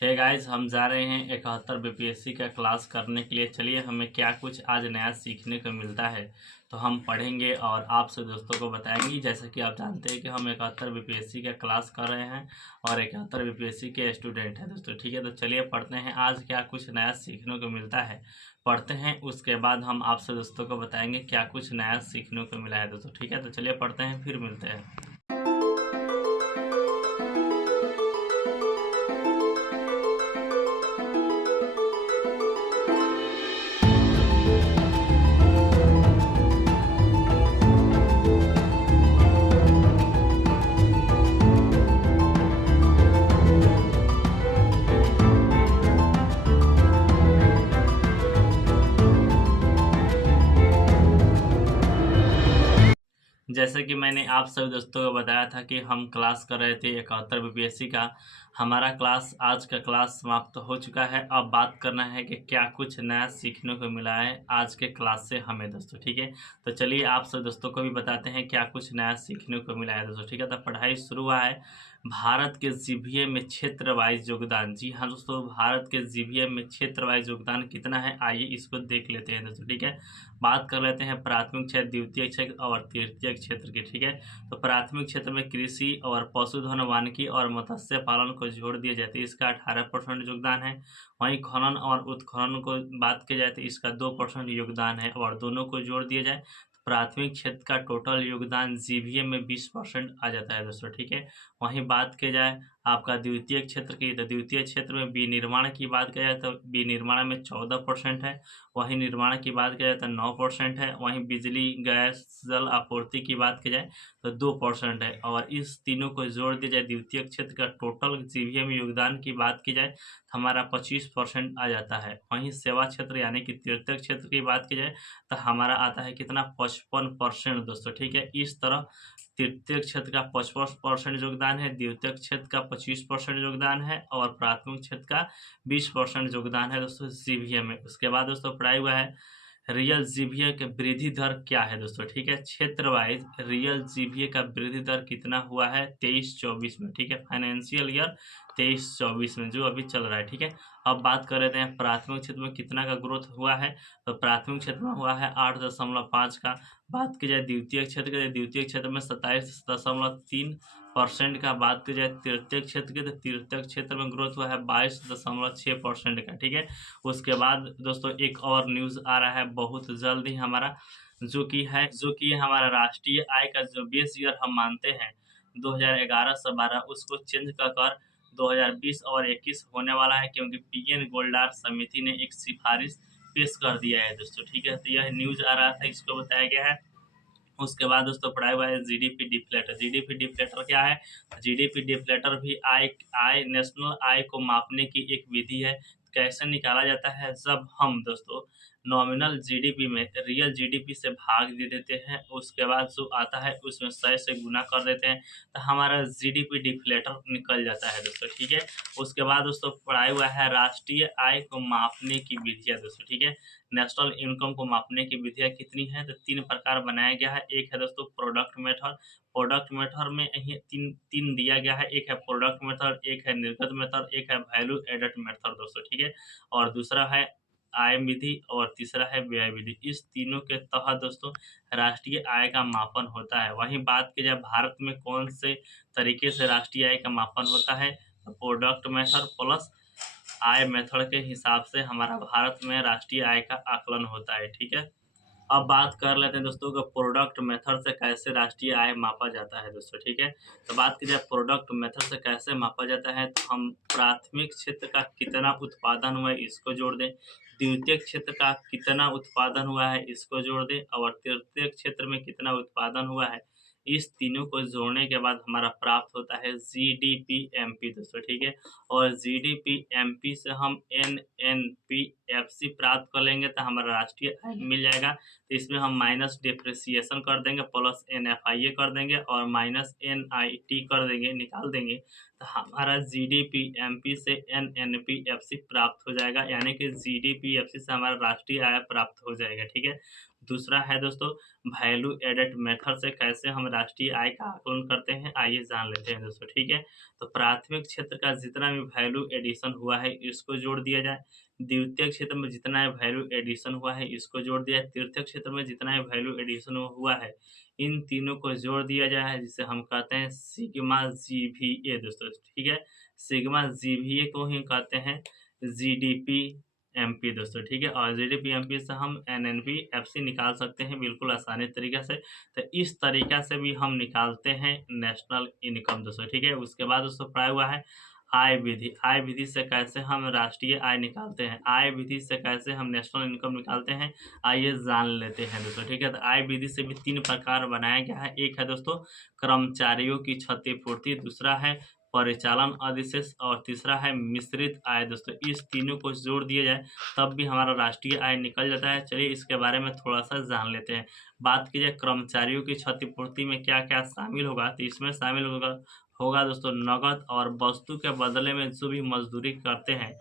Hey guys, हम जा रहे हैं 71 बीपीएससी का क्लास करने के लिए। चलिए हमें क्या कुछ आज नया सीखने को मिलता है तो हम पढ़ेंगे और आपसे दोस्तों को बताएंगे। जैसा कि आप जानते हैं कि हम 71 बीपीएससी का क्लास कर रहे हैं और 71 बीपीएससी के स्टूडेंट हैं दोस्तों। ठीक है, तो चलिए पढ़ते हैं आज क्या कुछ नया सीखने को मिलता है। पढ़ते हैं, उसके बाद हम आपसे दोस्तों को बताएंगे क्या कुछ नया सीखने को मिला है दोस्तों। ठीक है, तो चलिए पढ़ते हैं, फिर मिलते हैं। जैसे कि मैंने आप सभी दोस्तों को बताया था कि हम क्लास कर रहे थे 71 बीपीएससी का। हमारा क्लास, आज का क्लास समाप्त हो चुका है। अब बात करना है कि क्या कुछ नया सीखने को मिला है आज के क्लास से हमें दोस्तों। ठीक है, तो चलिए आप सभी दोस्तों को भी बताते हैं क्या कुछ नया सीखने को मिला है दोस्तों। ठीक है, तो पढ़ाई शुरू हुआ है। भारत के जीवीए में क्षेत्र वाइज योगदान। जी हाँ दोस्तों, भारत के जीवीए में क्षेत्र वाइज योगदान कितना है, आइए इसको देख लेते हैं दोस्तों। ठीक है, बात कर लेते हैं प्राथमिक क्षेत्र, द्वितीय क्षेत्र और तृतीय क्षेत्र की। ठीक है, तो प्राथमिक क्षेत्र में कृषि और पशुधन, वानिकी और मत्स्य पालन को जोड़ दिया जाए तो इसका 18% योगदान है। वहीं खनन और उत्खनन को बात की जाए तो इसका 2% योगदान है और दोनों को जोड़ दिया जाए तो प्राथमिक क्षेत्र का टोटल योगदान जीवीए में 20% आ जाता है दोस्तों। ठीक है, वहीं बात की जाए आपका द्वितीय क्षेत्र की, तो द्वितीय क्षेत्र में विनिर्माण की बात की जाए तो विनिर्माण में 14% है। वहीं निर्माण की बात की जाए तो 9% है। वहीं बिजली, गैस, जल आपूर्ति की बात की जाए तो 2% है। और इस तीनों को जोड़ दिया जाए, द्वितीय क्षेत्र का टोटल जीवीए में योगदान की बात की जाए तो हमारा 25% आ जाता है। वहीं सेवा क्षेत्र यानी कि तृतीय क्षेत्र की बात की जाए तो हमारा आता है कितना, 55% दोस्तों। ठीक है, इस तरह तृतीय क्षेत्र का 55% योगदान है, द्वितीय क्षेत्र का 25% योगदान है और प्राथमिक क्षेत्र का 20% योगदान है दोस्तों जीवीए में। उसके बाद दोस्तों पढ़ाई हुआ है रियल जीवीए का वृद्धि दर क्या है दोस्तों। ठीक है, क्षेत्र वाइज रियल जीवीए का वृद्धि दर कितना हुआ है 23-24 में। ठीक है, फाइनेंशियल ईयर 23-24 में जो अभी चल रहा है। ठीक है, अब बात कर लेते हैं प्राथमिक क्षेत्र में कितना का ग्रोथ हुआ है, तो प्राथमिक क्षेत्र में हुआ है 8.5 का। बात की जाए द्वितीय क्षेत्र के, द्वितीय क्षेत्र में 27.3% का। बात की जाए तृतीय क्षेत्र के, तो तृतीय क्षेत्र में ग्रोथ हुआ है 22.6% का। ठीक है, उसके बाद दोस्तों एक और न्यूज़ आ रहा है बहुत जल्द ही हमारा, जो कि हमारा राष्ट्रीय आय का जो बेस ईयर हम मानते हैं 2011 से 12, उसको चेंज कर 2020 और 21 होने वाला है, क्योंकि पीएन गोल्डार समिति ने एक सिफारिश पेश कर दिया है दोस्तों। ठीक है, तो यह न्यूज़ आ रहा था, इसको बताया गया है। उसके बाद दोस्तों पढ़ाया हुआ है जीडीपी डिफ्लेटर। जीडीपी डिफ्लेटर क्या है, जीडीपी डिफ्लेटर भी आय आय नेशनल आय को मापने की एक विधि है। कैसे निकाला जाता है, जब हम दोस्तों नॉमिनल जीडीपी में रियल जीडीपी से भाग दे देते हैं, उसके बाद जो आता है उसमें 100 से गुना कर देते हैं तो हमारा जीडीपी डिफ्लेटर निकल जाता है दोस्तों। ठीक है, उसके बाद दोस्तों पढ़ाया हुआ है राष्ट्रीय आय को मापने की विधियां दोस्तों। ठीक है, नेशनल इनकम को मापने की विधियां कितनी है, तो 3 प्रकार बनाया गया है। एक है दोस्तों प्रोडक्ट मेथड। प्रोडक्ट मेथड में यही तीन तीन दिया गया है, एक है प्रोडक्ट मेथड, एक है निर्गत मेथड, एक है वैल्यू एडेड मेथड दोस्तों। ठीक है, और दूसरा है आय विधि और तीसरा है व्यय विधि। इस तीनों के तहत दोस्तों राष्ट्रीय आय का मापन होता है। वहीं बात की जाए भारत में कौन से तरीके से राष्ट्रीय आय का मापन होता है, तो product method plus I method के हिसाब से हमारा भारत में राष्ट्रीय आय का आकलन होता है। ठीक है, अब बात कर लेते हैं दोस्तों कि प्रोडक्ट मेथड से कैसे राष्ट्रीय आय मापा जाता है दोस्तों। ठीक है, तो बात की जाए प्रोडक्ट मेथड से कैसे मापा जाता है, तो हम प्राथमिक क्षेत्र का कितना उत्पादन हुआ है इसको जोड़ दें, द्वितीय क्षेत्र का कितना उत्पादन हुआ है इसको जोड़ दें और तृतीय क्षेत्र में कितना उत्पादन हुआ है, इस तीनों को जोड़ने के बाद हमारा प्राप्त होता है जीडीपी-एमपी दोस्तों। ठीक है, और जीडीपी-एमपी से हम एनएनपीएफसी प्राप्त कर लेंगे तो हमारा राष्ट्रीय आय मिल जाएगा। तो इसमें हम माइनस डिप्रिसिएशन कर देंगे, प्लस एनएफआईए कर देंगे और माइनस एनआईटी कर देंगे, निकाल देंगे तो हमारा जीडीपी-एमपी से एनएनपीएफसी प्राप्त हो जाएगा, यानी कि जीडीपी-एफसी से हमारा राष्ट्रीय आय प्राप्त हो जाएगा। ठीक है, दूसरा है दोस्तों वैल्यू एडेड मेथड से कैसे हम राष्ट्रीय आय का आकलन करते हैं, आइए जान लेते हैं दोस्तों, ठीक है। तो प्राथमिक क्षेत्र का जितना भी वैल्यू एडिशन हुआ है इसको जोड़ दिया जाए, द्वितीय क्षेत्र में जितना वैल्यू एडिशन हुआ है इसको जोड़ दिया जाए, तृतीय क्षेत्र में जितना वैल्यू एडिशन हुआ है इन तीनों को जोड़ दिया जाए, जिसे हम कहते हैं सिग्मा जीवीए दोस्तों, ठीक है। सिग्मा जीवीए को ही कहते हैं जीडीपी एमपी दोस्तों, ठीक है। और जीडीपी एमपी से हम एनएनपी एफसी निकाल सकते हैं बिल्कुल आसानी तरीके से। तो इस तरीका से भी हम निकालते हैं नेशनल इनकम दोस्तों, ठीक है। उसके बाद दोस्तों पढ़ा हुआ है आय विधि। आय विधि से कैसे हम राष्ट्रीय आय निकालते हैं, आय विधि से कैसे हम नेशनल इनकम निकालते हैं, आइए जान लेते हैं दोस्तों, ठीक है। तो आय विधि से भी 3 प्रकार बनाया गया है। एक है दोस्तों कर्मचारियों की क्षतिपूर्ति, दूसरा है परिचालन अधिशेष और तीसरा है मिश्रित आय दोस्तों। इस तीनों को जोड़ दिया जाए तब भी हमारा राष्ट्रीय आय निकल जाता है। चलिए इसके बारे में थोड़ा-सा जान लेते हैं। बात की जाए कर्मचारियों की क्षतिपूर्ति में क्या-क्या शामिल होगा, तो इसमें शामिल होगा दोस्तों नकद और वस्तु के बदले में जो भी मजदूरी करते हैं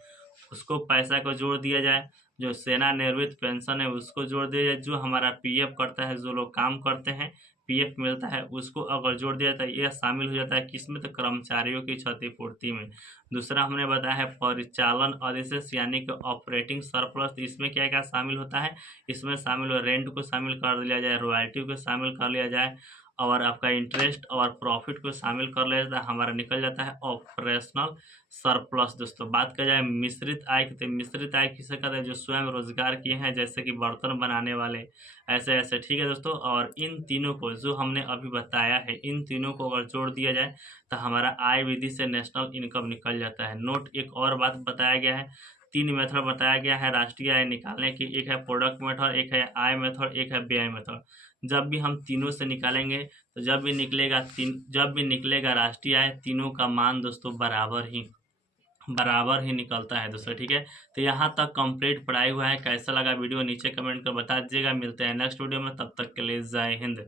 उसको पैसा को जोड़ दिया जाए। जो सेवानिवृत्त पेंशन है उसको जोड़ दिया जाए। जो हमारा पीएफ करता है, जो लोग काम करते हैं पीएफ मिलता है उसको अगर जोड़ दिया जाता है, यह शामिल हो जाता है किसमें, तो कर्मचारियों की क्षतिपूर्ति में। दूसरा हमने बताया है परिचालन अधिशेष यानी कि ऑपरेटिंग सरप्लस। इसमें क्या-क्या शामिल होता है, इसमें शामिल हो रेंट को शामिल कर लिया जाए, रॉयल्टी को शामिल कर लिया जाए और आपका इंटरेस्ट और प्रॉफिट को शामिल कर लिया जाता है, हमारा निकल जाता है ऑपरेशनल सरप्लस दोस्तों। बात की जाए मिश्रित आय की, तो मिश्रित आय किसे कहते हैं, जो स्वयं रोजगार किए हैं जैसे कि बर्तन बनाने वाले ऐसे-ऐसे, ठीक है दोस्तों। और इन तीनों को जो हमने अभी बताया है इन तीनों को अगर जोड़ दिया जाए तो हमारा आय विधि से नेशनल इनकम निकल जाता है। नोट एक और बात बताया गया है, 3 मेथड बताया गया है राष्ट्रीय आय निकालने की। एक है प्रोडक्ट मेथड, एक है आय मेथड, एक है व्यय मेथड। जब भी हम तीनों से निकालेंगे तो जब भी निकलेगा राष्ट्रीय आय, तीनों का मान दोस्तों बराबर ही निकलता है दोस्तों, ठीक है। तो यहाँ तक कंप्लीट पढ़ाई हुआ है। कैसा लगा वीडियो नीचे कमेंट कर बता दीजिएगा। मिलते हैं नेक्स्ट वीडियो में, तब तक के लिए जय हिंद।